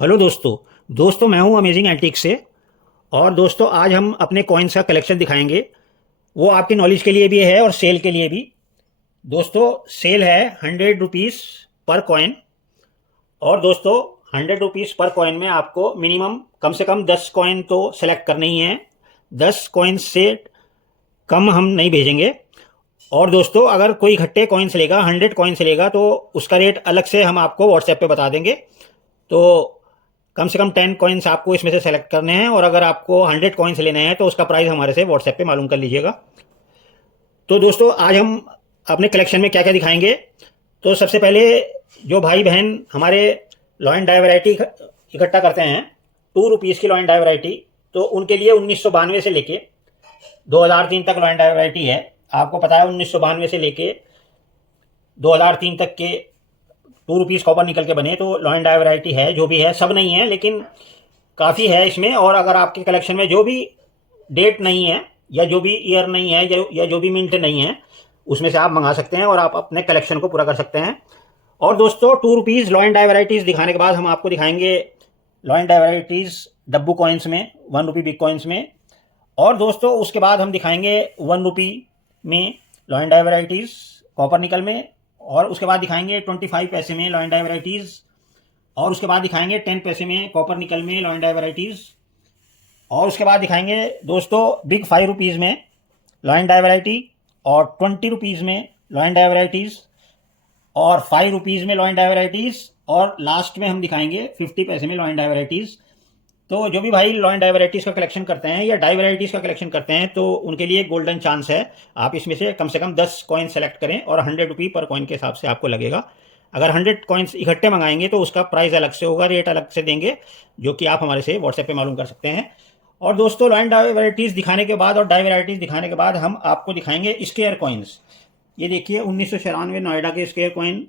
Hello दोस्तों। मैं हूं अमेजिंग एंटीक से। और दोस्तों आज हम अपने कॉइन्स का कलेक्शन दिखाएंगे। वो आपकी नॉलेज के लिए भी है और सेल के लिए भी। दोस्तों सेल है 100 रुपीज़ पर कॉइन। और दोस्तों 100 रुपीज़ पर कॉइन में आपको मिनिमम कम से कम 10 कॉइन तो सेलेक्ट करने ही हैं। 10 कॉइन से कम हम नहीं भेजेंगे। और दोस्तों अगर कोई इकट्ठे कॉइन्स लेगा, 100 कॉइन्स लेगा, तो उसका रेट अलग से हम आपको व्हाट्सएप पे बता देंगे। तो कम से कम 10 कॉइन्स आपको इसमें से सेलेक्ट करने हैं। और अगर आपको 100 कॉइन्स लेने हैं तो उसका प्राइस हमारे से व्हाट्सएप पे मालूम कर लीजिएगा। तो दोस्तों आज हम अपने कलेक्शन में क्या क्या दिखाएंगे। तो सबसे पहले जो भाई बहन हमारे लॉयन डाई वैरायटी इकट्ठा करते हैं, 2 रुपीज़ की लॉयन डाई वैरायटी, तो उनके लिए 1992 से लेके 2003 तक लॉयन डाई वैरायटी है। आपको पता है 1992 से लेके 2003 तक के 2 रुपीज़ कॉपर निकल के बने तो लॉयन डाई वैरायटी है। जो भी है सब नहीं है लेकिन काफ़ी है इसमें। और अगर आपके कलेक्शन में जो भी डेट नहीं है या जो भी ईयर नहीं है या जो भी मिंट नहीं है उसमें से आप मंगा सकते हैं और आप अपने कलेक्शन को पूरा कर सकते हैं। और दोस्तों 2 रुपीज़ लॉयन डाई वैरायटीज़ दिखाने के बाद हम आपको दिखाएंगे लॉयन डाई वैरायटीज़ डब्बू कॉइन्स में, 1 रुपी बिग कॉइन्स में। और दोस्तों उसके बाद हम दिखाएंगे 1 रुपी में lion die varieties copper nickel में। और उसके बाद दिखाएंगे 25 पैसे में लॉयन डाई वैरायटीज़। और उसके बाद दिखाएंगे 10 पैसे में कॉपर निकल में लॉयन डाई वैरायटीज़। और उसके बाद दिखाएंगे दोस्तों बिग 5 रुपीज़ में लॉयन डाई वैरायटी, और 20 रुपीज़ में लॉयन डाई वैरायटीज़, और 5 रुपीज़ में लॉयन डाई वैरायटीज़। और लास्ट में हम दिखाएंगे 50 पैसे में लॉयन डाई वैरायटीज़। तो जो भी भाई लॉयन डाई वैरायटीज़ का कलेक्शन करते हैं या डाई वैरायटीज़ का कलेक्शन करते हैं तो उनके लिए गोल्डन चांस है। आप इसमें से कम 10 कॉइन सेलेक्ट करें और 100 रुपये पर कॉइन के हिसाब से आपको लगेगा। अगर 100 कॉइन्स इकट्ठे मंगाएंगे तो उसका प्राइस अलग से होगा, रेट अलग से देंगे, जो कि आप हमारे से व्हाट्सएप पे मालूम कर सकते हैं। और दोस्तों लॉयन डाई वैरायटीज़ दिखाने के बाद और डाई वैरायटीज़ दिखाने के बाद हम आपको दिखाएंगे स्क्वायर कॉइन्स। ये देखिए 1996 नोएडा के स्क्वायर कॉइन,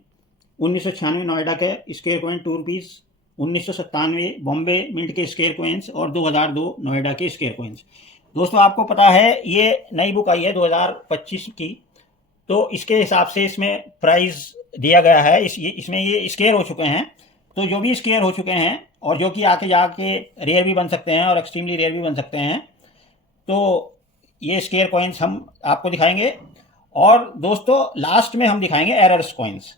1996 नोएडा के square coin 2 rupees, 1997 Bombay mint के स्क्वायर कॉइन्स, और 2002 नोएडा के स्क्वायर कॉइन्स। दोस्तों आपको पता है ये नई बुक आई है 2025 की, तो इसके हिसाब से इसमें प्राइस दिया गया है। इसमें ये स्क्वायर हो चुके हैं। तो जो भी स्क्वायर हो चुके हैं और जो कि आके जाके रेयर भी बन सकते हैं और एक्सट्रीमली रेयर भी बन सकते हैं, तो ये स्क्वायर कॉइन्स हम आपको दिखाएंगे। और दोस्तों लास्ट में हम दिखाएंगे एरर्स कॉइन्स।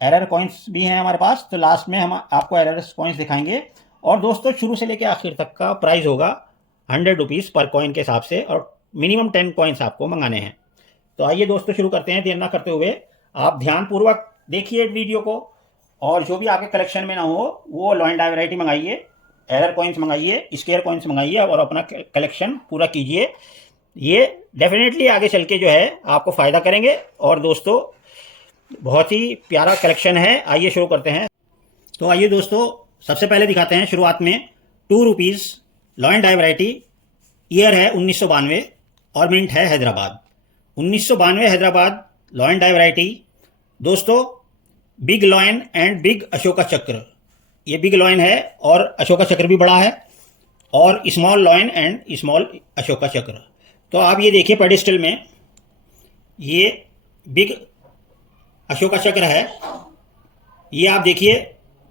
एरर कॉइन्स भी हैं हमारे पास, तो लास्ट में हम आपको एरर्स कॉइन्स दिखाएंगे। और दोस्तों शुरू से लेकर आखिर तक का प्राइस होगा 100 रुपीज़ पर कॉइन के हिसाब से, और मिनिमम 10 कॉइन्स आपको मंगाने हैं। तो आइए दोस्तों शुरू करते हैं। देर ना करते हुए आप ध्यानपूर्वक देखिए वीडियो को, और जो भी आपके कलेक्शन में ना हो वो लॉयन डाई वैरायटी मंगाइए, एरर कॉइन्स मंगाइए, स्क्वायर कॉइन्स मंगाइए और अपना कलेक्शन पूरा कीजिए। ये डेफिनेटली आगे चल के जो है आपको फ़ायदा करेंगे। और दोस्तों बहुत ही प्यारा कलेक्शन है। आइए शुरू करते हैं। तो आइए दोस्तों सबसे पहले दिखाते हैं शुरुआत में 2 rupees lion die variety. Year है 1992 और मिंट है Hyderabad. 1992 Hyderabad lion die variety. दोस्तों big lion and big Ashoka Chakra, ये बिग लॉयन है और अशोका चक्र भी बड़ा है, और small lion and small Ashoka चक्र। तो आप ये देखिए पेडिस्टल में ये बिग अशोका चक्र है। ये आप देखिए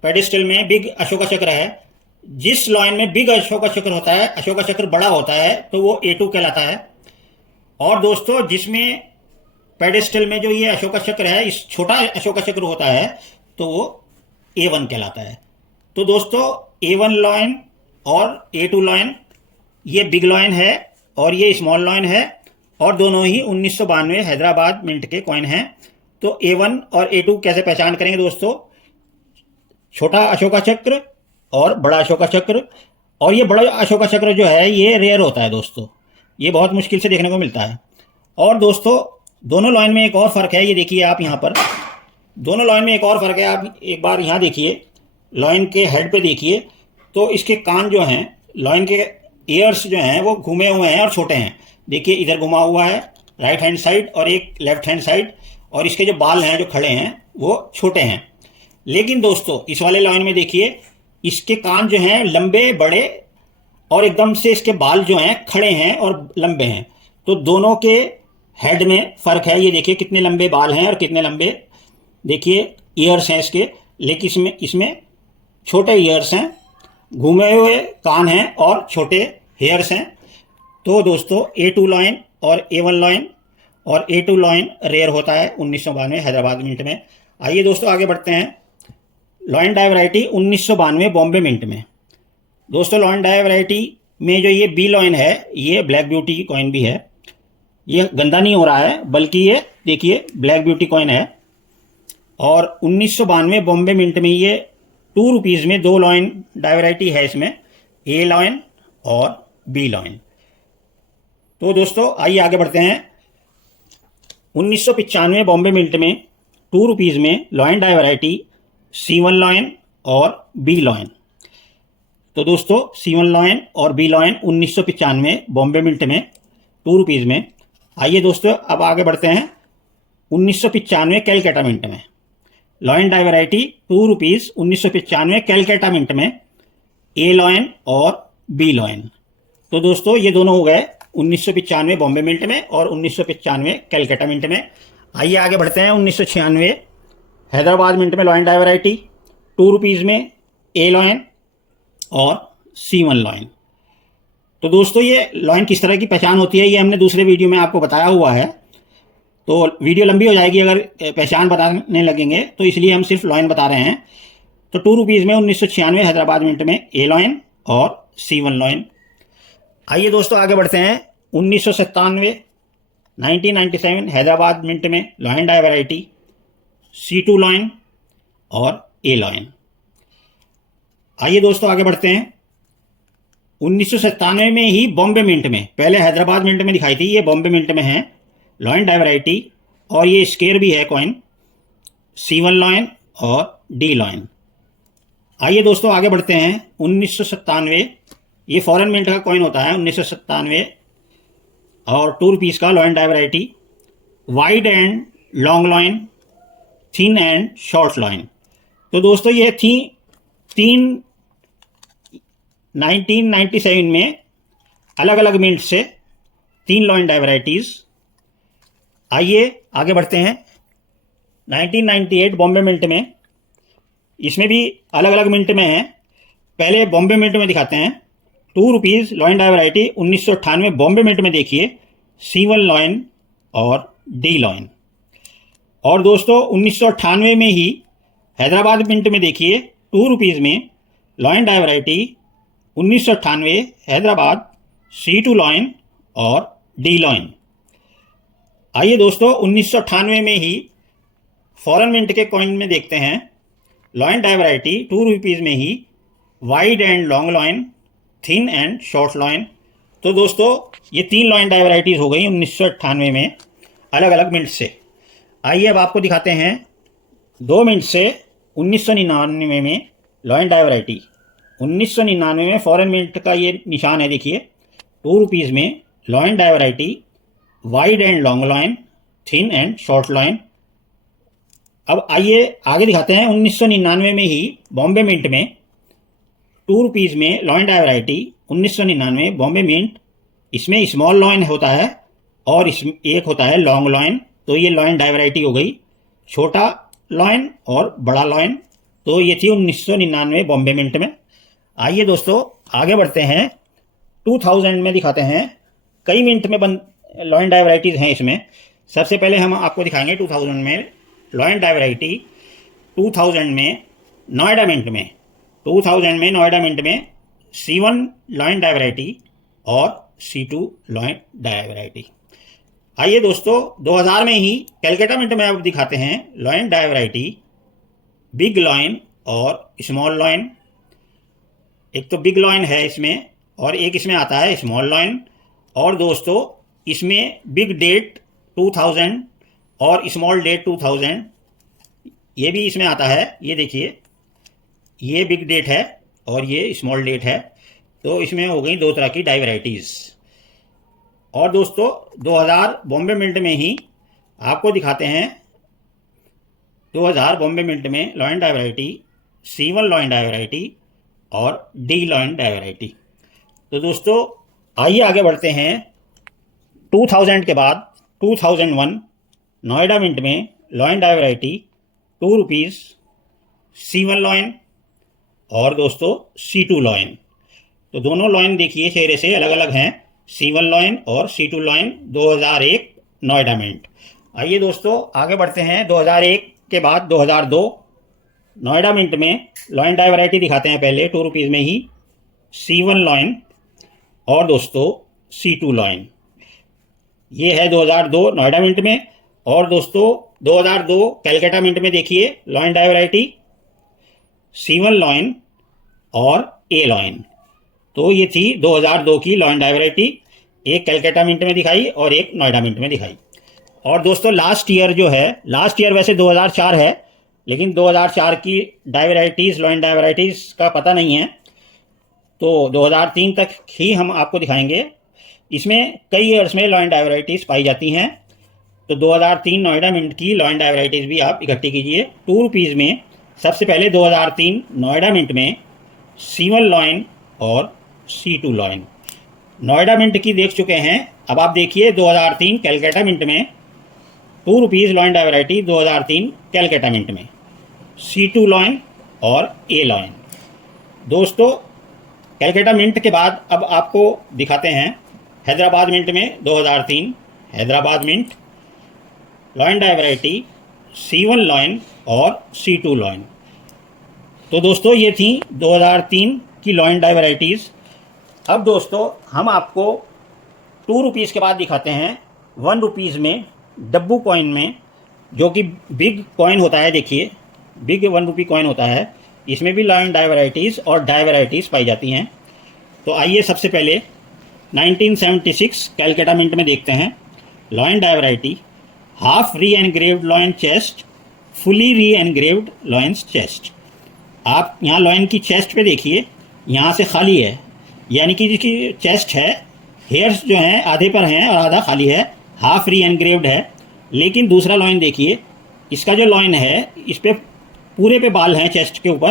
पेडिस्टल में बिग अशोका चक्र है। जिस लॉयन में बिग अशोका चक्र होता है, अशोका चक्र बड़ा होता है, तो वो A2 कहलाता है। और दोस्तों जिसमें पेडिस्टल में जो ये अशोका चक्र है, इस छोटा अशोका चक्र होता है, तो वो A1 कहलाता है। तो दोस्तों A1 लॉयन और A2 लॉयन, ये बिग लॉयन है और ये स्मॉल लॉयन है, और दोनों ही 1992 हैदराबाद मिंट के कॉइन हैं। तो A1 और A2 कैसे पहचान करेंगे दोस्तों? छोटा अशोका चक्र और बड़ा अशोका चक्र। और ये बड़ा अशोका चक्र जो है ये रेयर होता है दोस्तों, ये बहुत मुश्किल से देखने को मिलता है। और दोस्तों दोनों लाइन में एक और फ़र्क है, ये देखिए आप यहाँ पर दोनों लाइन में एक और फ़र्क है। आप एक बार यहाँ देखिए, लाइन के हेड पे देखिए, तो इसके कान जो हैं, लाइन के ईयर्स जो हैं वो घूमे हुए हैं और छोटे हैं। देखिए इधर घुमा हुआ है राइट हैंड साइड और एक लेफ्ट हैंड साइड, और इसके जो बाल हैं जो खड़े हैं वो छोटे हैं। लेकिन दोस्तों इस वाले लाइन में देखिए इसके कान जो हैं लंबे बड़े, और एकदम से इसके बाल जो हैं खड़े हैं और लंबे हैं। तो दोनों के हेड में फ़र्क है। ये देखिए कितने लंबे बाल हैं और कितने लंबे देखिए ईयर्स हैं इसके, लेकिन इसमें छोटे ईयर्स हैं घूमे हुए कान हैं और छोटे हेयर्स हैं। तो दोस्तों A2 लॉइन और A1 लॉइन और A2 लॉइन रेयर होता है 1992 हैदराबाद मिंट में। आइए दोस्तों आगे बढ़ते हैं। Lion die variety 1992 Bombay mint में। दोस्तों लॉइन डाई वैरायटी में जो ये बी लॉइन है, ये ब्लैक ब्यूटी की कॉइन भी है। ये गंदा नहीं हो रहा है, बल्कि ये देखिए ब्लैक ब्यूटी कॉइन है। और 1992 बॉम्बे मिंट में ये ₹2 में 2 लॉइन डाई वैरायटी है इसमें, ए लॉइन और बी लॉइन। तो दोस्तों आइए आगे बढ़ते हैं। 1995 बॉम्बे मिंट में ₹2 में lion die variety C1 lion और बी लॉइन। तो दोस्तों C1 लॉइन और बी लॉइन 1995 बॉम्बे मिंट में ₹2 में। आइए दोस्तों अब आगे बढ़ते हैं 1995 कैलकाटा मिंट में। Lion die variety ₹2 1995 Calcutta mint में, ए लॉइन और बी लॉइन। तो दोस्तों ये दोनों हो गए 1995 बॉम्बे मिंट में और 1995 कैलकाटा मिंट में। आइए आगे बढ़ते हैं 1996 हैदराबाद मिंट में। लॉइन डाई वैरायटी ₹2 में, ए लॉइन और C1 लॉइन। तो दोस्तों ये लॉइन किस तरह की पहचान होती है, ये हमने दूसरे वीडियो में आपको बताया हुआ है। तो वीडियो लंबी हो जाएगी अगर पहचान बताने लगेंगे, तो इसलिए हम सिर्फ लॉइन बता रहे हैं। तो ₹2 में 1996 हैदराबाद मिंट में ए लॉइन और C1 लॉइन। आइए दोस्तों आगे बढ़ते हैं 1997 1997 हैदराबाद मिंट में lion die variety C2 lion और ए लॉइन। आइए दोस्तों आगे बढ़ते हैं 1997 में ही बॉम्बे मिंट में, पहले हैदराबाद मिंट में दिखाई थी, ये बॉम्बे मिंट में है लॉइन डाई वैरायटी और ये स्केयर भी है कॉइन, C1 लॉइन और डी लॉइन। आइए दोस्तों आगे बढ़ते हैं 1997, ये फॉरेन मिंट का कॉइन होता है 1997 और ₹2 का lion die variety wide and long lion, thin and short lion. तो दोस्तों ये थी 1997 में अलग अलग मिंट से 3 लॉइन डाई वैरायटीज। आइए आगे बढ़ते हैं 1998 बॉम्बे मिंट में, इसमें भी अलग अलग मिंट में है। पहले बॉम्बे मिंट में दिखाते हैं ₹2 lion die variety 1998 Bombay mint में देखिए C1 लॉइन और डी लॉइन। और दोस्तों 1998 में ही हैदराबाद मिंट में देखिए ₹2 में lion die variety 1998 Hyderabad C2 lion और डी लॉइन। आइए दोस्तों 1998 में ही फॉरेन मिंट के कॉइन में देखते हैं लॉइन डाई वैरायटी ₹2 में ही wide and long lion, thin and short lion. तो दोस्तों ये 3 लॉइन डाई वैरायटीज हो गई 1998 में अलग अलग मिंट से। आइए अब आपको दिखाते हैं 2 मिंट से 1999 में लॉइन डाई वैरायटी। 1999 में फॉरेन मिंट का ये निशान है, देखिए ₹2 में lion die variety wide and long lion, thin and short lion. अब आइए आगे दिखाते हैं 1999 में ही बॉम्बे मिंट में ₹2 में lion die variety 1999 Bombay mint. इसमें स्मॉल लॉइन होता है और इसमें एक होता है लॉन्ग लॉइन। तो ये लॉइन डाई वैरायटी हो गई, छोटा लॉइन और बड़ा लॉइन। तो ये थी 1999 बॉम्बे मिंट में। आइए दोस्तों आगे बढ़ते हैं 2000 में दिखाते हैं। कई मिंट में लॉइन डाई वैरायटीज़ हैं इसमें। सबसे पहले हम आपको दिखाएंगे 2000 में लॉइन डाई वैरायटी। 2000 में नोएडा मिंट में, 2000 में नोएडा मिंट में C1 लॉइन डाई वैरायटी और C2 लॉइन डाई वैरायटी। आइए दोस्तों 2000 में ही कैलकाटा मिंट में अब दिखाते हैं lion die variety big lion और स्मॉल लॉइन। एक तो बिग लॉइन है इसमें और एक इसमें आता है स्मॉल लॉइन। और दोस्तों इसमें बिग डेट 2000 और स्मॉल डेट 2000 ये भी इसमें आता है। ये देखिए ये बिग डेट है और ये स्मॉल डेट है। तो इसमें हो गई 2 तरह की डाई वैरायटीज़। और दोस्तों 2000 बॉम्बे मिंट में ही आपको दिखाते हैं 2000 बॉम्बे मिंट में lion die variety C1 lion die variety और डी लॉइन डाई वैरायटी। तो दोस्तों आइए आगे बढ़ते हैं 2000 के बाद 2001 नोएडा मिंट में lion die variety ₹2 C1 lion और दोस्तों C2 लॉइन। तो दोनों लॉइन देखिए चेहरे से अलग अलग हैं, C1 लॉइन और C2 लॉइन 2001 नोएडा मिंट। आइए दोस्तों आगे बढ़ते हैं। 2001 के बाद 2002 नोएडा मिंट में लॉइन डाई वैरायटी दिखाते हैं। पहले ₹2 में ही C1 लॉइन और दोस्तों C2 लॉइन। ये है 2002 नोएडा मिंट में। और दोस्तों 2002 कैलकाटा मिंट में देखिए lion die variety C1 lion और A लॉइन। तो ये थी 2002 की लॉइन डाई वैरायटी, एक कैलकाटा मिंट में दिखाई और एक नोएडा मिंट में दिखाई। और दोस्तों लास्ट ईयर जो है, लास्ट ईयर वैसे 2004 है, लेकिन 2004 की die varieties, lion die varieties का पता नहीं है, तो 2003 तक ही हम आपको दिखाएंगे। इसमें कई ईयर्स में लॉइन डाई वैरायटीज़ पाई जाती हैं। तो 2003 नोएडा मिंट की लॉइन डाई वैरायटीज़ भी आप इकट्ठी कीजिए। ₹2 में सबसे पहले 2003 नोएडा मिंट में C1 लॉइन और C2 लॉइन। नोएडा मिंट की देख चुके हैं, अब आप देखिए 2003 कैलकाटा मिंट में ₹2 lion die variety 2003 Calcutta mint में C2 लॉइन और A लॉइन। दोस्तों कैलकाटा मिंट के बाद अब आपको दिखाते हैं हैदराबाद मिंट में 2003 Hyderabad mint lion die variety C1 lion और C2 लॉइन। तो दोस्तों ये थी 2003 की लॉइन डाई वैरायटीज़। अब दोस्तों हम आपको ₹2 के बाद दिखाते हैं ₹1 में डब्बू कॉइन में, जो कि बिग कॉइन होता है। देखिए बिग ₹1 कॉइन होता है, इसमें भी लॉइन डाई वैरायटीज़ और डाई वैरायटीज़ पाई जाती हैं। तो आइए सबसे पहले 1976 कैलकाटा मिंट में देखते हैं लॉइन डाई वैरायटी हाफ री एनग्रेव्ड लॉइन चेस्ट, फुली री एनग्रेव्ड लॉइन्स चेस्ट। आप यहाँ लॉइन की चेस्ट पे देखिए, यहाँ से खाली है, यानी कि जिसकी चेस्ट है हेयर्स जो हैं आधे पर हैं और आधा खाली है, हाफ री एनग्रेव्ड है। लेकिन दूसरा लॉइन देखिए, इसका जो लॉइन है इस पे पूरे पे बाल हैं चेस्ट के ऊपर,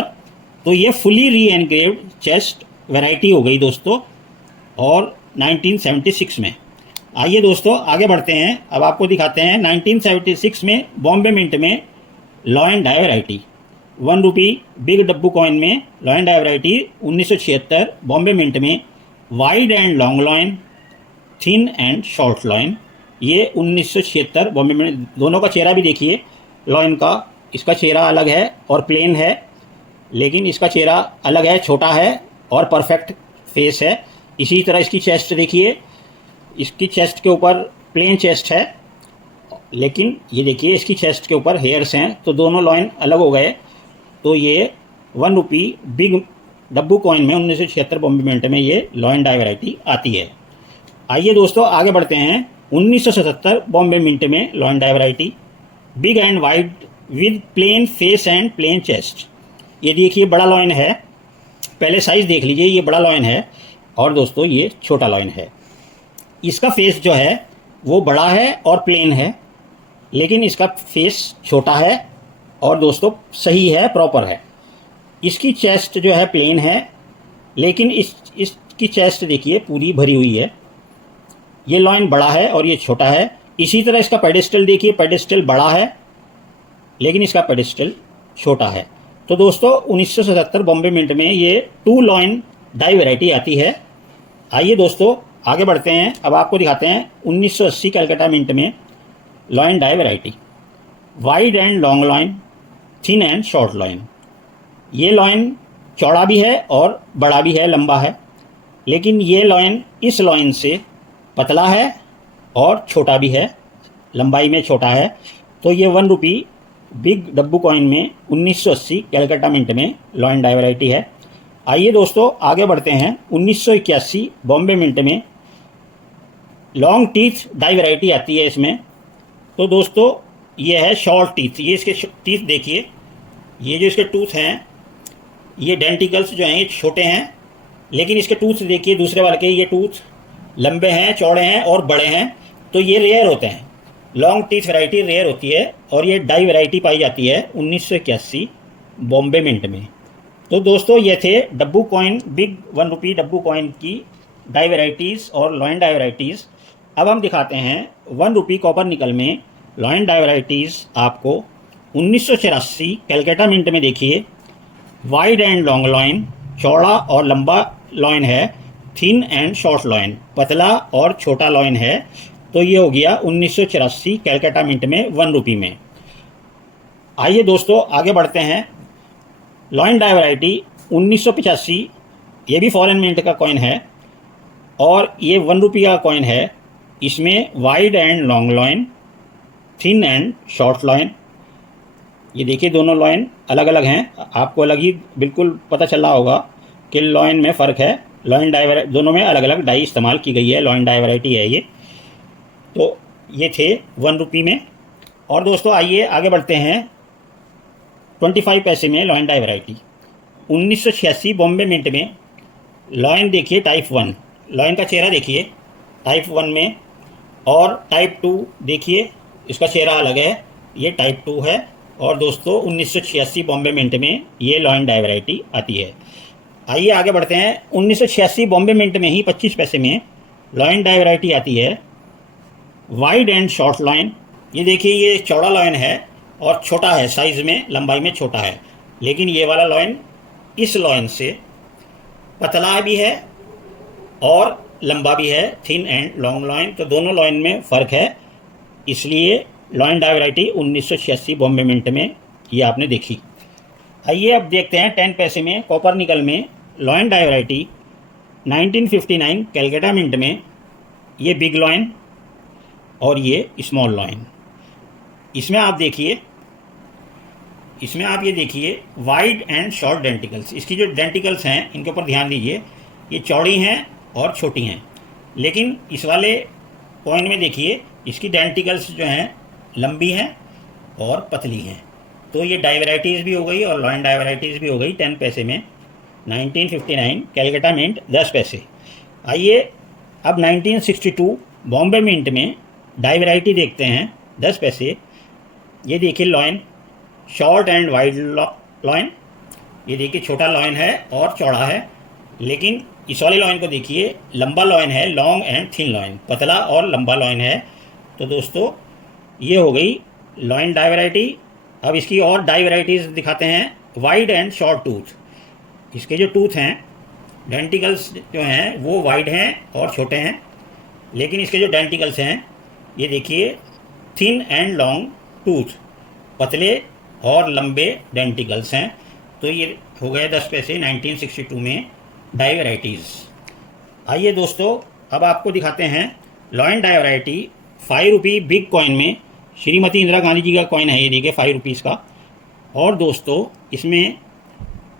तो ये फुली री एनग्रेव्ड चेस्ट वैरायटी हो गई दोस्तों, और 1976 में। आइए दोस्तों आगे बढ़ते हैं। अब आपको दिखाते हैं 1976 में बॉम्बे मिंट में लॉइन डाई वैरायटी ₹1 बिग डब्बू कॉइन में lion die variety 1976 Bombay mint में wide and long lion, thin and short lion. ये 1976 बॉम्बे में। दोनों का चेहरा भी देखिए लॉइन का, इसका चेहरा अलग है और प्लेन है, लेकिन इसका चेहरा अलग है, छोटा है और परफेक्ट फेस है। इसी तरह इसकी चेस्ट देखिए, इसकी चेस्ट के ऊपर प्लेन चेस्ट है, लेकिन ये देखिए इसकी चेस्ट के ऊपर हेयर्स हैं, तो दोनों लॉइन अलग हो गए। तो ये ₹1 बिग डब्बू कॉइन में 1976 बॉम्बे मिंट में ये लॉइन डाई वैरायटी आती है। आइए दोस्तों आगे बढ़ते हैं। 1977 बॉम्बे मिंट में lion die variety big and wide with plain face and plain chest. ये देखिए बड़ा लॉइन है, पहले साइज़ देख लीजिए, ये बड़ा लॉइन है और दोस्तों ये छोटा लॉइन है। इसका फेस जो है वो बड़ा है और प्लेन है, लेकिन इसका फेस छोटा है और दोस्तों सही है, प्रॉपर है। इसकी चेस्ट जो है प्लेन है, लेकिन इसकी चेस्ट देखिए पूरी भरी हुई है। ये लॉइन बड़ा है और ये छोटा है। इसी तरह इसका पेडिस्टल देखिए, पेडिस्टल बड़ा है लेकिन इसका पेडिस्टल छोटा है। तो दोस्तों 1977 बॉम्बे मिंट में ये 2 लॉइन डाई वैरायटी आती है। आइए दोस्तों आगे बढ़ते हैं। अब आपको दिखाते हैं 1980 कैलकाटा मिंट में lion die variety wide and long lion, thin and short lion. ये लॉइन चौड़ा भी है और बड़ा भी है, लंबा है, लेकिन ये लॉइन इस लॉइन से पतला है और छोटा भी है, लंबाई में छोटा है। तो ये ₹1 बिग डब्बू कॉइन में 1980 कैलकाटा मिंट में लॉइन डाई वैरायटी है। आइए दोस्तों आगे बढ़ते हैं। 1981 बॉम्बे मिंट में लॉन्ग टीथ डाई वैरायटी आती है इसमें। तो दोस्तों ये है शॉर्ट टीथ। ये इसके टीथ देखिए, ये जो इसके टूथ हैं, ये डेंटिकल्स जो हैं ये छोटे हैं, लेकिन इसके टूथ देखिए दूसरे वाले के, ये टूथ लंबे हैं, चौड़े हैं और बड़े हैं। तो ये रेयर होते हैं, लॉन्ग टीथ वैरायटी रेयर होती है और ये डाई वैरायटी पाई जाती है 1981 बॉम्बे मिंट में। तो दोस्तों ये थे डब्बू कॉइन, बिग ₹1 डब्बू कॉइन की डाई वैरायटीज़ और लॉइन डाई वैरायटीज़। अब हम दिखाते हैं ₹1 कॉपर निकल में लॉइन डाई वैरायटीज़ आपको 1984 कैलकाटा मिंट में। देखिए वाइड एंड लॉन्ग लॉइन, चौड़ा और लंबा लॉइन है। थिन एंड शॉर्ट लॉइन, पतला और छोटा लॉइन है। तो ये हो गया 1984 कैलकाटा मिंट में 1 रुपये में। आइए दोस्तों आगे बढ़ते हैं। लॉइन डाई वैरायटी 1985, ये भी फॉरेन मिंट का कॉइन है और ये 1 रुपये का कॉइन है। इसमें wide and long lion, thin and short lion, ये देखिए दोनों लॉइन अलग अलग हैं। आपको अलग ही बिल्कुल पता चल रहा होगा कि लॉइन में फ़र्क है। लॉइन डाई दोनों में अलग अलग डाई इस्तेमाल की गई है। लॉइन डाई वैरायटी है ये। तो ये थे 1 रुपये में। और दोस्तों आइए आगे बढ़ते हैं 25 पैसे में lion die variety 1986 Bombay mint में। लॉइन देखिए टाइप 1, लॉइन का चेहरा देखिए टाइप 1 में, और टाइप 2 देखिए इसका चेहरा अलग है, ये टाइप 2 है। और दोस्तों 1986 बॉम्बे मिंट में ये लॉइन डाई वैरायटी आती है। आइए आगे बढ़ते हैं। 1986 बॉम्बे मिंट में ही 25 पैसे में लॉइन डाई वैरायटी आती है वाइड एंड शॉर्ट लॉइन। ये देखिए ये चौड़ा लॉइन है और छोटा है, साइज़ में लंबाई में छोटा है। लेकिन ये वाला लॉइन इस लॉइन से पतला भी है और लंबा भी है, थिन एंड लॉन्ग लॉइन। तो दोनों लॉइन में फ़र्क है, इसलिए lion die variety 1986 Bombay mint में ये आपने देखी। आइए अब देखते हैं 10 पैसे में कॉपर निकल में lion die variety 1959 Calcutta mint में। ये बिग लॉइन और ये स्मॉल लॉइन। इसमें आप देखिए, इसमें आप ये देखिए वाइड एंड शॉर्ट डेंटिकल्स। इसकी जो डेंटिकल्स हैं इनके ऊपर ध्यान दीजिए, ये चौड़ी हैं और छोटी हैं। लेकिन इस वाले कॉइन में देखिए इसकी डेंटिकल्स जो हैं लंबी हैं और पतली हैं। तो ये डाई वैराइटीज़ भी हो गई और लॉइन डाई वैराइटीज़ भी हो गई 10 पैसे में 1959 कैलकाटा मिंट 10 पैसे। आइए अब 1962 बॉम्बे मिंट में डाई वैरायटी देखते हैं 10 पैसे। ये देखिए lion short and wide lion, ये देखिए छोटा लॉइन है और चौड़ा है। लेकिन इस वाले लॉइन को देखिए लंबा लॉइन है, लॉन्ग एंड थिन लॉइन, पतला और लंबा लॉइन है। तो दोस्तों ये हो गई लॉइन डाई वैरायटी। अब इसकी और डाई वैराइटीज़ दिखाते हैं। वाइड एंड शॉर्ट टूथ, इसके जो टूथ हैं डेंटिकल्स जो हैं वो वाइड हैं और छोटे हैं। लेकिन इसके जो डेंटिकल्स हैं ये देखिए थिन एंड लॉन्ग टूथ, पतले और लंबे डेंटिकल्स हैं। तो ये हो गए 10 पैसे 1962 में डाई वैराइटीज़। आइए दोस्तों अब आपको दिखाते हैं लॉइन डाई वैरायटी 5 रुपये बिग कॉइन में। श्रीमती इंदिरा गांधी जी का कॉइन है ये देखिए 5 रुपीज़ का। और दोस्तों इसमें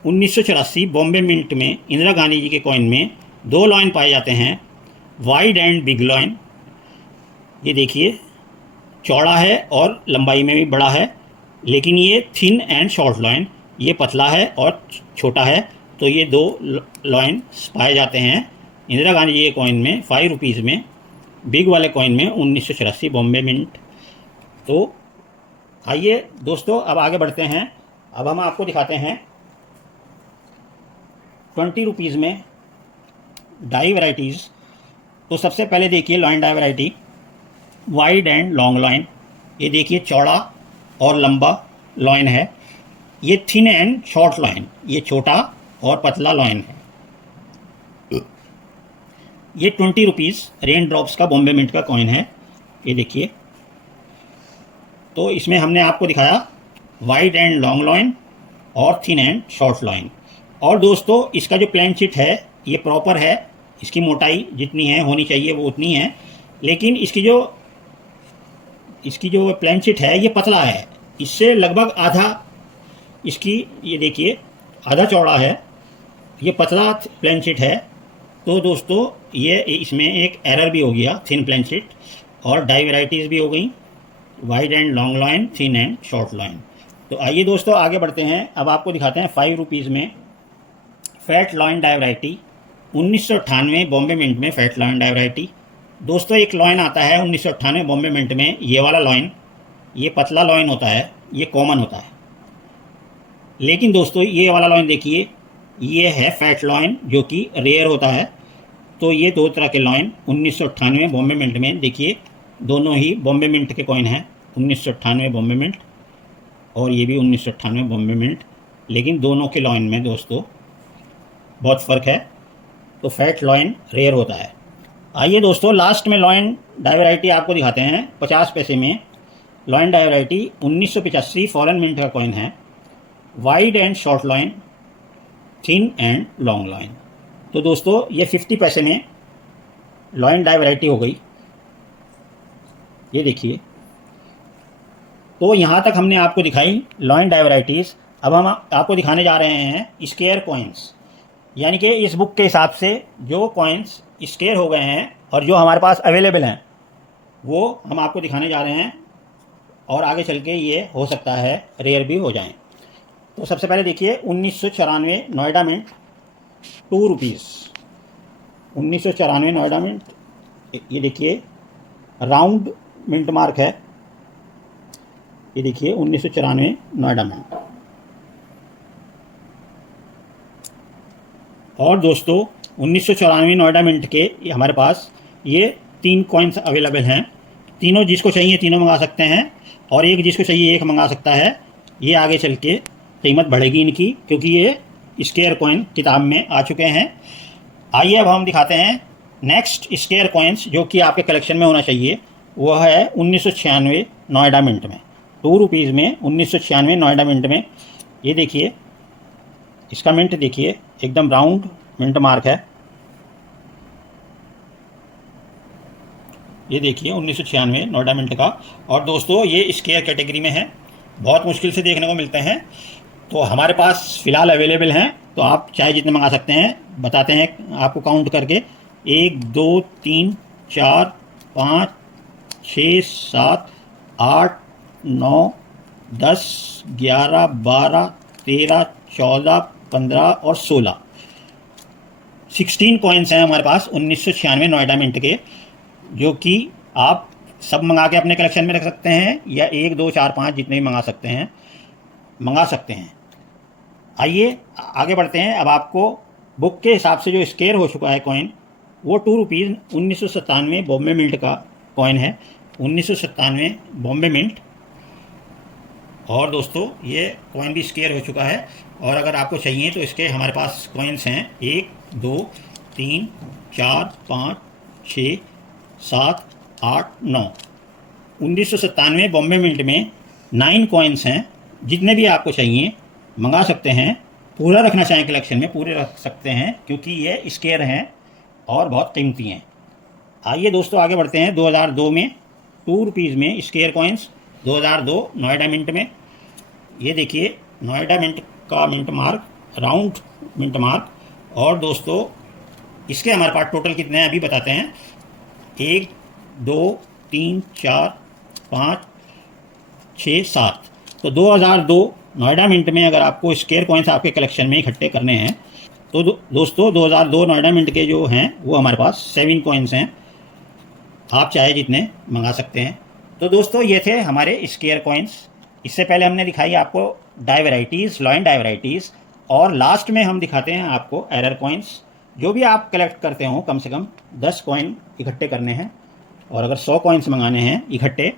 1984 बॉम्बे मिंट में इंदिरा गांधी जी के कॉइन में 2 लॉइन पाए जाते हैं, वाइड एंड बिग लॉइन। ये देखिए चौड़ा है और लंबाई में भी बड़ा है। लेकिन ये थिन एंड शॉर्ट लॉइन, ये पतला है और छोटा है। तो ये 2 लॉइन पाए जाते हैं इंदिरा गांधी जी के कॉइन में 5 रुपीज़ में, बिग वाले कॉइन में 1984 बॉम्बे मिंट। तो आइए दोस्तों अब आगे बढ़ते हैं। अब हम आपको दिखाते हैं 20 रुपीज़ में डाई वैराइटीज़। तो सबसे पहले देखिए lion die variety wide and long lion. ये देखिए चौड़ा और लंबा लॉइन है। ये थिन एंड शॉर्ट लॉइन, ये छोटा और पतला लॉइन है। ये 20 रुपीज़ रेन ड्रॉप्स का बॉम्बे मिंट का कॉइन है। ये देखिए, तो इसमें हमने आपको दिखाया वाइड एंड लॉन्ग लॉइन और थिन एंड शॉर्ट लॉइन। और दोस्तों इसका जो प्लेन शीट है ये प्रॉपर है, इसकी मोटाई जितनी है होनी चाहिए वो उतनी है। लेकिन इसकी जो प्लेन शीट है ये पतला है, इससे लगभग आधा इसकी, ये देखिए आधा चौड़ा है, ये पतला प्लेन शीट है। तो दोस्तों ये इसमें एक एरर भी हो गया, थिन प्लेन शीट। और डाई वैराइटीज़ भी हो गई, wide and long lion, thin and short lion. तो आइए दोस्तों आगे बढ़ते हैं। अब आपको दिखाते हैं 5 रुपीज़ में fat lion die variety 1998 Bombay mint में। फैट लॉइन डाई वैरायटी दोस्तों एक लॉइन आता है 1998 बॉम्बे मिंट में। ये वाला लॉइन, ये पतला लॉइन होता है, ये कॉमन होता है। लेकिन दोस्तों ये वाला लॉइन देखिए, ये है फैट लॉइन जो कि रेयर होता है। तो ये 2 तरह के लॉइन 1998 बॉम्बे मिंट में देखिए, दोनों ही बॉम्बे मिंट के कॉइन हैं, 1998 बॉम्बे मिंट और ये भी 1998 बॉम्बे मिंट। लेकिन दोनों के लॉइन में दोस्तों बहुत फ़र्क है, तो फैट लॉइन रेयर होता है। आइए दोस्तों लास्ट में लॉइन डाई वैरायटी आपको दिखाते हैं। 50 पैसे में lion die variety 1985 foreign mint का कॉइन है। Wide and short lion, thin and long lion. तो दोस्तों ये 50 पैसे में लॉइन डाई वैरायटी हो गई, ये देखिए। तो यहाँ तक हमने आपको दिखाई लॉइन डाई वैराइटीज़। अब हम आपको दिखाने जा रहे हैं स्क्वायर कॉइन्स, यानी कि इस बुक के हिसाब से जो कॉइन्स स्क्वायर हो गए हैं और जो हमारे पास अवेलेबल हैं वो हम आपको दिखाने जा रहे हैं, और आगे चल के ये हो सकता है रेयर भी हो जाएं। तो सबसे पहले देखिए 1994 Noida mint, 2 rupees. 1994 Noida mint, ये देखिए राउंड मिंट मार्क है, ये देखिए 1994 नोएडा मिंट। और दोस्तों 1994 नोएडा मिंट के हमारे पास ये 3 कॉइन्स अवेलेबल हैं। तीनों जिसको चाहिए तीनों मंगा सकते हैं, और एक जिसको चाहिए एक मंगा सकता है। ये आगे चल के कीमत बढ़ेगी इनकी, क्योंकि ये स्क्वायर कॉइन किताब में आ चुके हैं। आइए अब हम दिखाते हैं नेक्स्ट स्क्वायर कॉइन्स जो कि आपके कलेक्शन में होना चाहिए। वह है 1996 नोएडा मिंट में, 2 रुपीज़ में 1996 नोएडा मिंट में। ये देखिए इसका मिंट देखिए, एकदम राउंड मिंट मार्क है। ये देखिए 1996 नोएडा मिंट का। और दोस्तों ये स्क्वायर कैटेगरी में है, बहुत मुश्किल से देखने को मिलते हैं। तो हमारे पास फ़िलहाल अवेलेबल हैं, तो आप चाहे जितने मंगा सकते हैं। बताते हैं आपको काउंट करके, 1 2 3 4 5 6 7 8 9 10 11 12 13 14 15 और 16 कॉइन्स हैं हमारे पास 1996 नोएडा मिंट के, जो कि आप सब मंगा के अपने कलेक्शन में रख सकते हैं, या 1 2 4 5 जितने भी मंगा सकते हैं। आइए आगे बढ़ते हैं। अब आपको बुक के हिसाब से जो स्क्वायर हो चुका है कॉइन, वो 2 रुपीज़ 1997 बॉम्बे मिंट का कॉइन है, 1997 बॉम्बे मिंट। और दोस्तों ये कॉइन भी स्क्वायर हो चुका है। और अगर आपको चाहिए तो इसके हमारे पास कॉइन्स हैं 1 2 3 4 5 6 7 8 9। 1997 बॉम्बे मिंट में 9 कॉइन्स हैं। जितने भी आपको चाहिए मंगा सकते हैं। पूरा रखना चाहें कलेक्शन में पूरे रख सकते हैं, क्योंकि ये स्क्वायर हैं और बहुत कीमती हैं। आइए दोस्तों आगे बढ़ते हैं। 2002 में 2 रुपीज़ में स्क्वायर कॉइन्स, 2002 नोएडा मिंट में। ये देखिए नोएडा मिंट का mint mark, round mint mark. और दोस्तों इसके हमारे पास टोटल कितने हैं अभी बताते हैं। 1 2 3 4 5 6 7। तो 2002 नोएडा मिंट में अगर आपको स्क्वायर कॉइन्स आपके कलेक्शन में इकट्ठे करने हैं, तो दोस्तों 2002 नोएडा मिंट के जो हैं वो हमारे पास 7 कॉइन्स हैं। आप चाहे जितने मंगा सकते हैं। तो दोस्तों ये थे हमारे स्क्वायर कॉइन्स। इससे पहले हमने दिखाई आपको die varieties, lion die varieties, और लास्ट में हम दिखाते हैं आपको एरर कॉइन्स। जो भी आप कलेक्ट करते हो कम से कम 10 कॉइन इकट्ठे करने हैं, और अगर 100 कॉइन्स मंगाने हैं इकट्ठे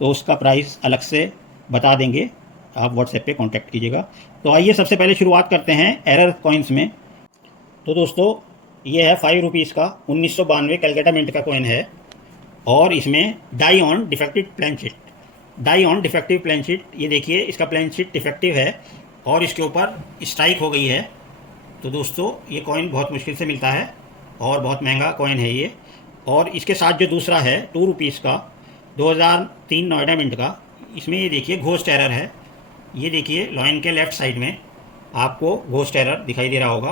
तो उसका प्राइस अलग से बता देंगे। आप व्हाट्सएप पे कांटेक्ट कीजिएगा। तो आइए सबसे पहले शुरुआत करते हैं एरर कॉइन्स में। तो दोस्तों ये है 5 रुपीज़ का 1992 कलकत्ता मिंट का कॉइन है, और इसमें die on defective plain sheet, die on defective plain sheet. ये देखिए इसका प्लेन शीट डिफेक्टिव है और इसके ऊपर स्ट्राइक हो गई है। तो दोस्तों ये कॉइन बहुत मुश्किल से मिलता है और बहुत महंगा कॉइन है ये। और इसके साथ जो दूसरा है 2 रुपीज़ का 2003 नोएडा मिंट का, इसमें ये देखिए घोस्ट एरर है। ये देखिए लॉइन के लेफ़्ट साइड में आपको घोस्ट एरर दिखाई दे रहा होगा।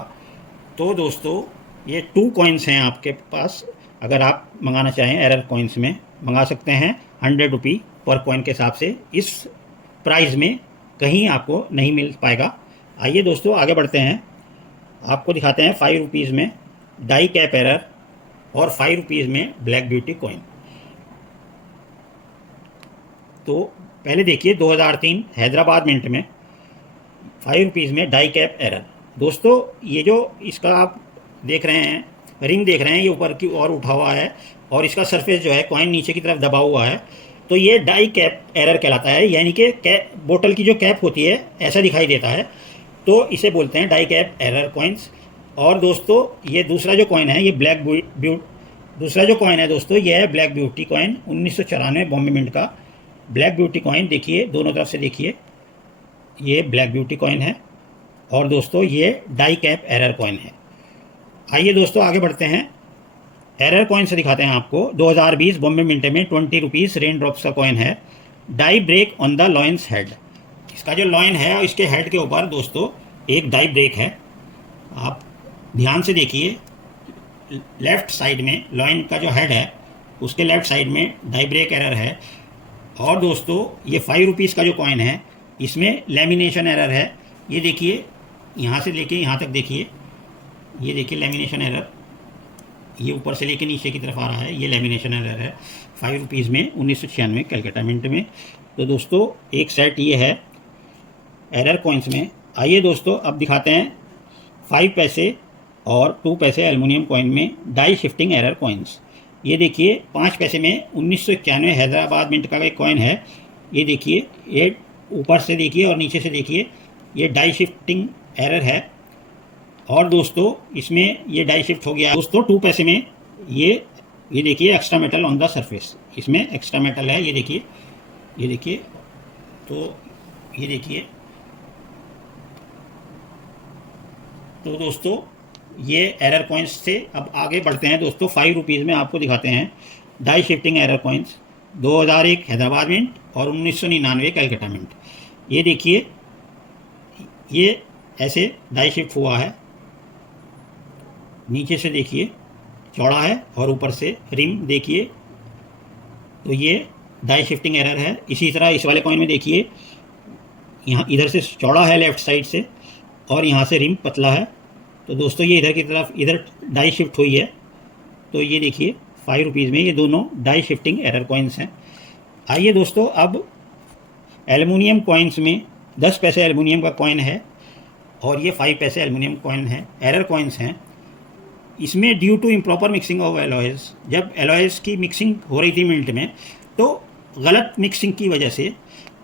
तो दोस्तों ये 2 कॉइन्स हैं आपके पास। अगर आप मंगाना चाहें एरर कॉइन्स में मंगा सकते हैं 100 रुपी पर कॉइन के हिसाब से। इस प्राइस में कहीं आपको नहीं मिल पाएगा। आइए दोस्तों आगे बढ़ते हैं। आपको दिखाते हैं 5 रुपीज़ में डाई कैप एरर और 5 रुपीज़ में ब्लैक ब्यूटी कॉइन। तो पहले देखिए 2003 हैदराबाद मिंट में 5 रुपीज़ में डाई कैप एरर। दोस्तों ये जो इसका आप देख रहे हैं, रिंग देख रहे हैं, ये ऊपर की ओर उठा हुआ है और इसका सरफेस जो है कॉइन नीचे की तरफ दबा हुआ है। तो ये डाई कैप एरर कहलाता है, यानी कि बोतल की जो कैप होती है ऐसा दिखाई देता है। तो इसे बोलते हैं डाई कैप एरर कॉइन्स। और दोस्तों ये दूसरा जो कॉइन है ये दूसरा जो कॉइन है दोस्तों ये है black beauty coin, 1994 Bombay mint का ब्लैक ब्यूटी कॉइन। देखिए दोनों तरफ से देखिए, ये ब्लैक ब्यूटी कॉइन है और दोस्तों ये डाई कैप एरर कॉइन है। आइए दोस्तों आगे बढ़ते हैं, एरर कॉइन से दिखाते हैं आपको। 2020 बॉम्बे मिंट में 20 रुपीज़ रेन ड्रॉप्स का कॉइन है। Die break on the lion's head. इसका जो लॉयन है और इसके हेड के ऊपर दोस्तों एक डाई ब्रेक है। आप ध्यान से देखिए, लेफ्ट साइड में लॉयन का जो हेड है उसके लेफ्ट साइड में डाई ब्रेक एरर है। और दोस्तों ये 5 रुपीज़ का जो कॉइन है इसमें लेमिनेशन एरर है। ये देखिए, यहाँ से लेके यहाँ तक देखिए, ये देखिए लेमिनेशन एरर, ये ऊपर से लेके नीचे की तरफ आ रहा है, ये लेमिनेशन एरर है 5 रुपीज़ में 1996 कलकत्ता मिंट में। तो दोस्तों एक सेट ये है एरर कॉइन्स में। आइए दोस्तों अब दिखाते हैं 5 पैसे और 2 पैसे एल्युमिनियम कॉइन में डाई शिफ्टिंग एरर कॉइन्स। ये देखिए 5 पैसे में 1991 हैदराबाद मिंट का एक कॉइन है। ये देखिए, ये ऊपर से देखिए और नीचे से देखिए, ये डाई शिफ्टिंग एरर है। और दोस्तों इसमें ये डाई शिफ्ट हो गया। दोस्तों 2 पैसे में ये देखिए extra metal on the surface, इसमें एक्स्ट्रा मेटल है। ये देखिए, ये देखिए, तो ये देखिए। तो दोस्तों ये एरर कॉइन्स से अब आगे बढ़ते हैं दोस्तों। 5 रुपीज़ में आपको दिखाते हैं die shifting error coins 2001 Hyderabad mint और 1999 कलकत्ता मिंट। ये देखिए, ये ऐसे डाई शिफ्ट हुआ है, नीचे से देखिए चौड़ा है और ऊपर से रिम देखिए, तो ये डाई शिफ्टिंग एरर है। इसी तरह इस वाले कॉइन में देखिए, यहाँ इधर से चौड़ा है लेफ़्ट साइड से और यहाँ से रिम पतला है। तो दोस्तों ये इधर की तरफ इधर डाई शिफ्ट हुई है। तो ये देखिए 5 रुपीज़ में ये दोनों डाई शिफ्टिंग एरर कॉइन्स हैं। आइए दोस्तों अब एल्युमिनियम कॉइन्स में 10 पैसे एल्युमिनियम का कॉइन है और ये 5 पैसे एल्युमिनियम कॉइन है, एरर कॉइन्स हैं। इसमें due to improper mixing of alloys, जब एलॉयज़ की मिक्सिंग हो रही थी मिंट में तो गलत मिक्सिंग की वजह से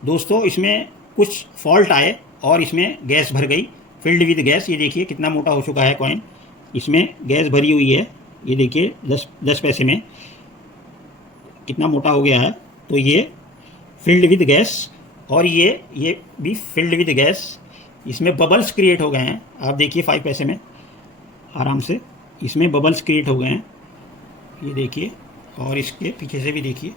दोस्तों इसमें कुछ फॉल्ट आए और इसमें गैस भर गई, फिल्ड विद गैस। ये देखिए कितना मोटा हो चुका है कॉइन, इसमें गैस भरी हुई है। ये देखिए 10 पैसे में कितना मोटा हो गया है। तो ये फिल्ड विद गैस और ये भी फिल्ड विद गैस। इसमें बबल्स क्रिएट हो गए हैं, आप देखिए 5 पैसे में आराम से इसमें बबल्स क्रिएट हो गए हैं, ये देखिए। और इसके पीछे से भी देखिए,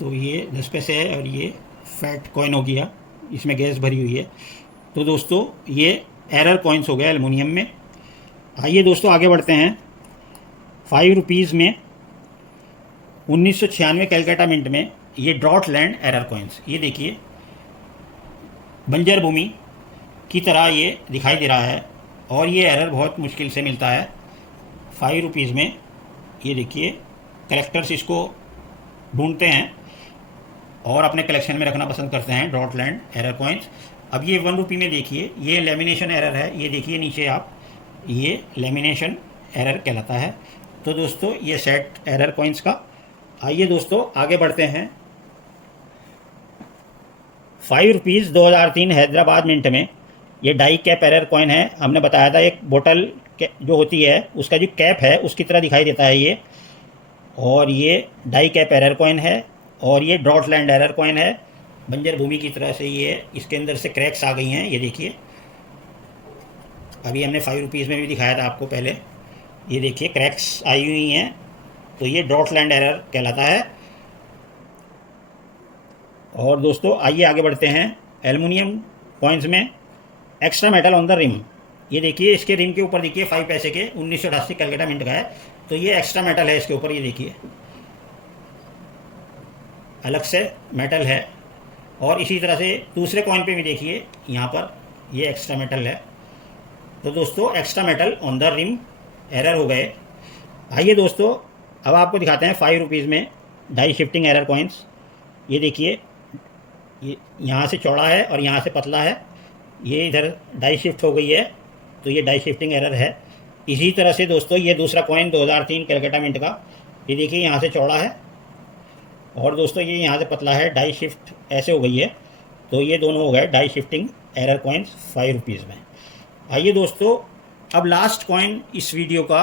तो ये 10 पैसे है और ये फैट कॉइन हो गया, इसमें गैस भरी हुई है। तो दोस्तों ये एरर कॉइन्स हो गए एल्युमिनियम में। आइए दोस्तों आगे बढ़ते हैं। 5 रुपीज़ में 1996 कलकत्ता मिंट में ये ड्रॉट लैंड एरर कॉइन्स। ये देखिए बंजर भूमि की तरह ये दिखाई दे रहा है और ये एरर बहुत मुश्किल से मिलता है 5 रुपीज़ में। ये देखिए कलेक्टर्स इसको ढूंढते हैं और अपने कलेक्शन में रखना पसंद करते हैं ड्रॉट लैंड एरर कॉइन्स। अब ये 1 रुपी में देखिए, ये लेमिनेशन एरर है। ये देखिए नीचे आप, ये लेमिनेशन एरर कहलाता है। तो दोस्तों ये सेट एरर कॉइन्स का। आइए दोस्तों आगे बढ़ते हैं। 5 रुपीज़ 2003 हैदराबाद मिंट में ये डाई कैप एरर कॉइन है। हमने बताया था एक बोतल जो होती है उसका जो कैप है उसकी तरह दिखाई देता है ये, और ये डाई कैप एरर कॉइन है और ये ड्रॉट लैंड एरर कॉइन है। बंजर भूमि की तरह से ये इसके अंदर से क्रैक्स आ गई हैं, ये देखिए। अभी हमने 5 रुपीज़ में भी दिखाया था आपको पहले, ये देखिए क्रैक्स आई हुई हैं। तो ये ड्रॉट लैंड एरर कहलाता है। और दोस्तों आइए आगे बढ़ते हैं। एल्युमिनियम कॉइन्स में extra metal on the rim. ये देखिए इसके रिम के ऊपर देखिए 5 पैसे के 1988 कलकत्ता मिंट का है। तो ये एक्स्ट्रा मेटल है इसके ऊपर, ये देखिए अलग से मेटल है। और इसी तरह से दूसरे कॉइन पे भी देखिए, यहाँ पर ये एक्स्ट्रा मेटल है। तो दोस्तों extra metal on the rim error हो गए। आइए दोस्तों अब आपको दिखाते हैं 5 रुपीज़ में डाई शिफ्टिंग एरर कॉइन्स। ये देखिए, ये यहाँ से चौड़ा है और यहाँ से पतला है, ये इधर डाई शिफ्ट हो गई है, तो ये डाई शिफ्टिंग एरर है। इसी तरह से दोस्तों ये दूसरा कॉइन 2003 कलकत्ता मिंट का, ये देखिए यहाँ से चौड़ा है और दोस्तों ये यहाँ से पतला है, डाई शिफ्ट ऐसे हो गई है। तो ये दोनों हो गए die shifting error coins 5 rupees में। आइए दोस्तों, अब लास्ट कॉइन इस वीडियो का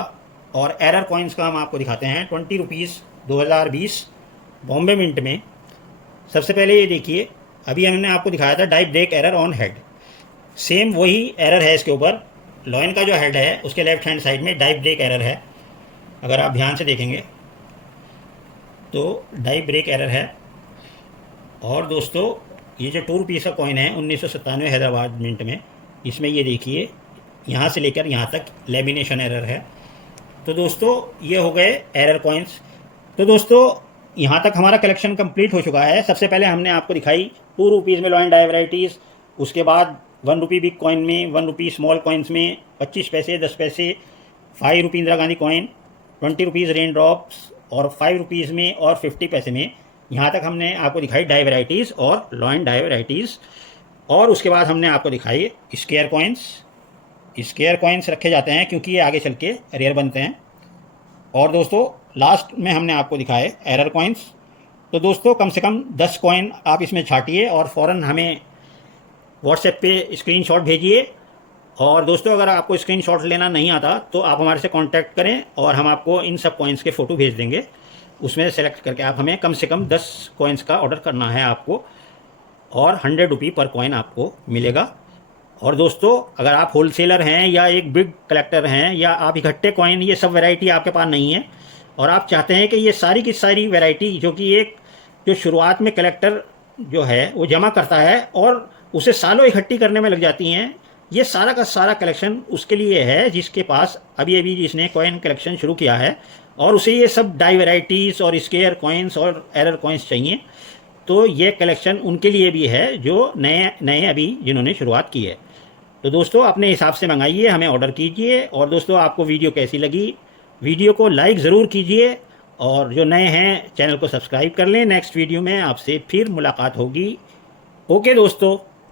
और एरर कॉइन्स का हम आपको दिखाते हैं। 20 रुपीज़ 2020 बॉम्बे मिंट में। सबसे पहले ये देखिए, अभी हमने आपको दिखाया था die break error on head, same वही एरर है इसके ऊपर। लॉइन का जो हेड है उसके लेफ्ट हैंड साइड में डाई ब्रेक एरर है। अगर आप ध्यान से देखेंगे तो डाई ब्रेक एरर है। और दोस्तों ये जो 2 रुपीज़ का कॉइन है 1997 हैदराबाद मिंट में, इसमें ये देखिए यहाँ से लेकर यहाँ तक लेमिनेशन एरर है। तो दोस्तों ये हो गए एरर कॉइन्स। तो दोस्तों यहाँ तक हमारा कलेक्शन कंप्लीट हो चुका है। सबसे पहले हमने आपको दिखाई 2 रुपीज़ में लॉइन डाई वैराइटीज़, उसके बाद 1 रुपी बिग कॉइन में, 1 रुपी स्मॉल कॉइन्स में 25 पैसे, 10 पैसे, 5 rupee Indira Gandhi coin, 20 rupees rain drops और 5 रुपीज़ में और 50 पैसे में। यहाँ तक हमने आपको दिखाई डाई वैराइटीज़ और लॉइन डाई वैराइटीज़। और उसके बाद हमने आपको दिखाई स्क्वायर कॉइन्स। स्क्वायर कॉइन्स रखे जाते हैं क्योंकि ये आगे चल के रेयर बनते हैं। और दोस्तों लास्ट में हमने आपको दिखाए एरर कॉइन्स। तो दोस्तों कम से कम 10 कॉइन आप इसमें छाटिए और फ़ौरन हमें व्हाट्सएप पे स्क्रीनशॉट भेजिए। और दोस्तों अगर आपको स्क्रीनशॉट लेना नहीं आता तो आप हमारे से कांटेक्ट करें और हम आपको इन सब कॉइन्स के फ़ोटो भेज देंगे। उसमें सेलेक्ट करके आप हमें कम से कम 10 कॉइन्स का ऑर्डर करना है आपको, और 100 रुपी पर कॉइन आपको मिलेगा। और दोस्तों अगर आप होलसेलर हैं या एक बिग कलेक्टर हैं या आप इकट्ठे कॉइन, ये सब वैरायटी आपके पास नहीं है और आप चाहते हैं कि ये सारी की सारी वैरायटी जो कि एक जो शुरुआत में कलेक्टर जो है वो जमा करता है और उसे सालों इकट्ठी करने में लग जाती हैं, ये सारा का सारा कलेक्शन उसके लिए है जिसके पास अभी अभी जिसने कॉइन कलेक्शन शुरू किया है और उसे ये सब डाई वैराइटीज़ और स्क्वायर कॉइन्स और एरर कॉइन्स चाहिए। तो ये कलेक्शन उनके लिए भी है जो नए नए अभी जिन्होंने शुरुआत की है। तो दोस्तों अपने हिसाब से मंगाइए, हमें ऑर्डर कीजिए। और दोस्तों आपको वीडियो कैसी लगी, वीडियो को लाइक ज़रूर कीजिए और जो नए हैं चैनल को सब्सक्राइब कर लें। नेक्स्ट वीडियो में आपसे फिर मुलाकात होगी। ओके दोस्तों।